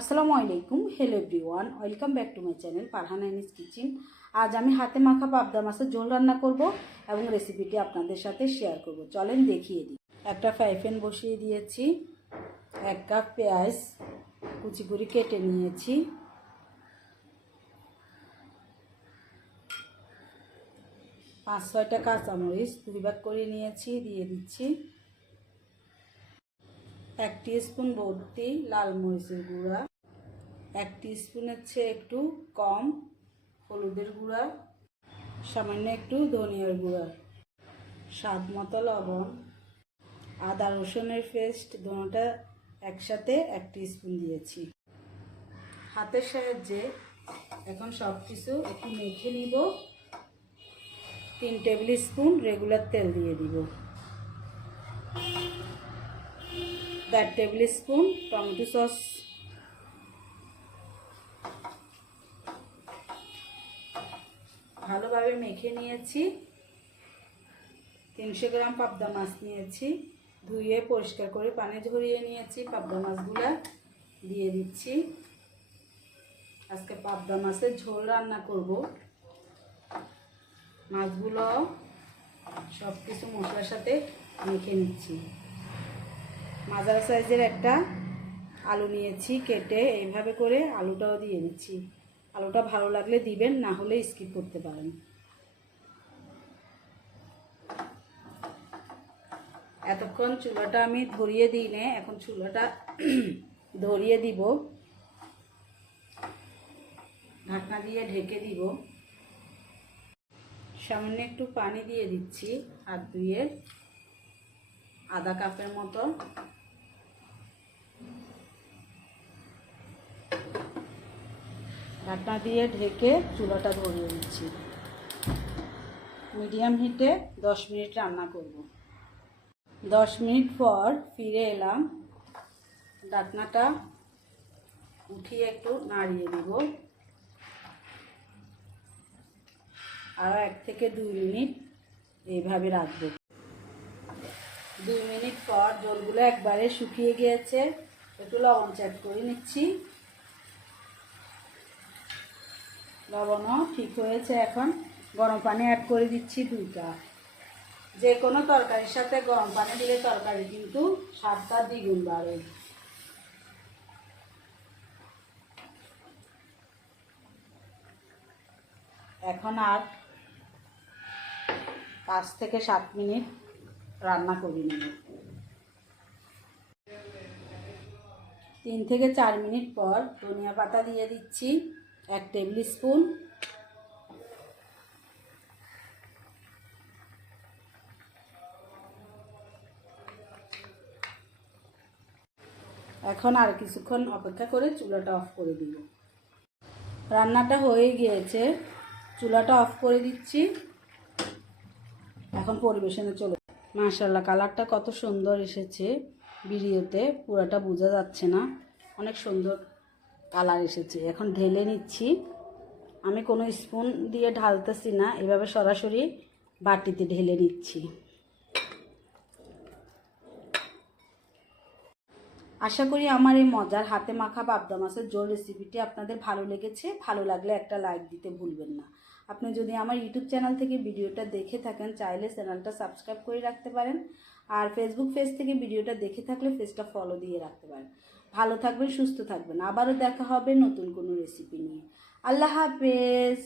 আসসালামু আলাইকুম, hello everyone, welcome back to my channel Farhana Anis kitchen. আজ আমি হাতে মাখা পাবদা মাছের ঝোল রান্না করব এবং রেসিপিটি আপনাদের সাথে শেয়ার করব। চলেন দেখিয়ে দিই। একটা ফ্রাই প্যান বসিয়ে দিয়েছি, 1 কাপ পেঁয়াজ কুচি করে কেটে নিয়েছি, 5-6টা কাঁচামরিচ 2 ভাগ করে নিয়েছি, দিয়ে দিচ্ছি। 1 টিস্পুন ভর্তি লাল মরিচের গুঁড়া, 1 টিস্পুনের চেয়ে একটু কম হলুদের গুঁড়া, সামান্য একটু ধনিয়ার গুঁড়া, স্বাদ মতো লবণ, আদা রসুনের পেস্ট দুটোটা একসাথে 1 টিস্পুন দিয়েছি। হাতের সাহায্যে এখন সব কিছু একটু মেখে নিব। 3 টেবিল স্পুন রেগুলার তেল দিয়ে দিব, 1 টেবিল স্পুন টমেটো সস, ভালোভাবে মেখে নিয়েছি। 300 গ্রাম পাবদা মাছ নিয়েছি, ধুয়ে পরিষ্কার করে পানি ঝরিয়ে নিয়েছি। পাবদা মাছগুলো দিয়ে দিচ্ছি। আজকে পাবদা মাছের ঝোল রান্না করব। মাছগুলো সব কিছু মশলার সাথে মেখে নিচ্ছি। মাঝারি সাইজের একটা আলু নিয়েছি কেটে, এইভাবে করে আলুটাও দিয়ে দিচ্ছি। আলুটা ভালো লাগলে দিবেন, না হলে স্কিপ করতে পারেন। এতক্ষণ চুলাটা আমি ধরিয়ে দিই না, এখন চুলাটা ধরিয়ে দিব। ঢাকনা দিয়ে ঢেকে দিব। সামান্য একটু পানি দিয়ে দিচ্ছি, হাত ধুয়ে আধা কাপের মতো। ঢাকনা দিয়ে ঢেকে চুলাটা ধরিয়ে দিচ্ছি। মিডিয়াম হিটে 10 মিনিট রান্না করব। 10 মিনিট পর ফিরে এলাম। ঢাকনাটা উঠিয়ে একটু নাড়িয়ে দিব। আর 1 থেকে 2 মিনিট এইভাবে রাখবো। 2 মিনিট পর জলগুলো একবারে শুকিয়ে গিয়েছে, একটু লবণ চেক করে নিচ্ছি। লবণও ঠিক হয়েছে। এখন গরম পানি অ্যাড করে দিচ্ছি 2 কাপ। যে কোনো তরকারির সাথে গরম পানি দিলে তরকারি কিন্তু স্বাদটা দ্বিগুণ বাড়ে। এখন আর 5 থেকে 7 মিনিট রান্না করে নেব। 3 থেকে 4 মিনিট পর ধনিয়া পাতা দিয়ে দিচ্ছি, 1 টেবিল স্পুন। এখন আর কিছুক্ষণ অপেক্ষা করে চুলাটা অফ করে দিব। রান্নাটা হয়ে গিয়েছে, চুলাটা অফ করে দিচ্ছি। এখন পরিবেশনে চলে। মাশাআল্লাহ, কালারটা কত সুন্দর এসেছে। ভিডিওতে পুরোটা বোঝা যাচ্ছে না, অনেক সুন্দর কালার এসেছে। এখন ঢেলে নিচ্ছি। আমি কোনো স্পুন দিয়ে ঢালতেছি না, এভাবে সরাসরি বাটিতে ঢেলে নিচ্ছি। আশা করি আমার এই মজার হাতে মাখা পাবদা মাছের ঝোল রেসিপিটি আপনাদের ভালো লেগেছে। ভালো লাগলে একটা লাইক দিতে ভুলবেন না। আপনি যদি আমার ইউটিউব চ্যানেল থেকে ভিডিওটা দেখে থাকেন, চাইলে চ্যানেলটা সাবস্ক্রাইব করে রাখতে পারেন। আর ফেসবুক পেজ থেকে ভিডিওটা দেখে থাকলে পেজটা ফলো দিয়ে রাখতে পারেন। ভালো থাকবেন, সুস্থ থাকবেন। আবারও দেখা হবে নতুন কোনো রেসিপি নিয়ে। আল্লাহ হাফেজ।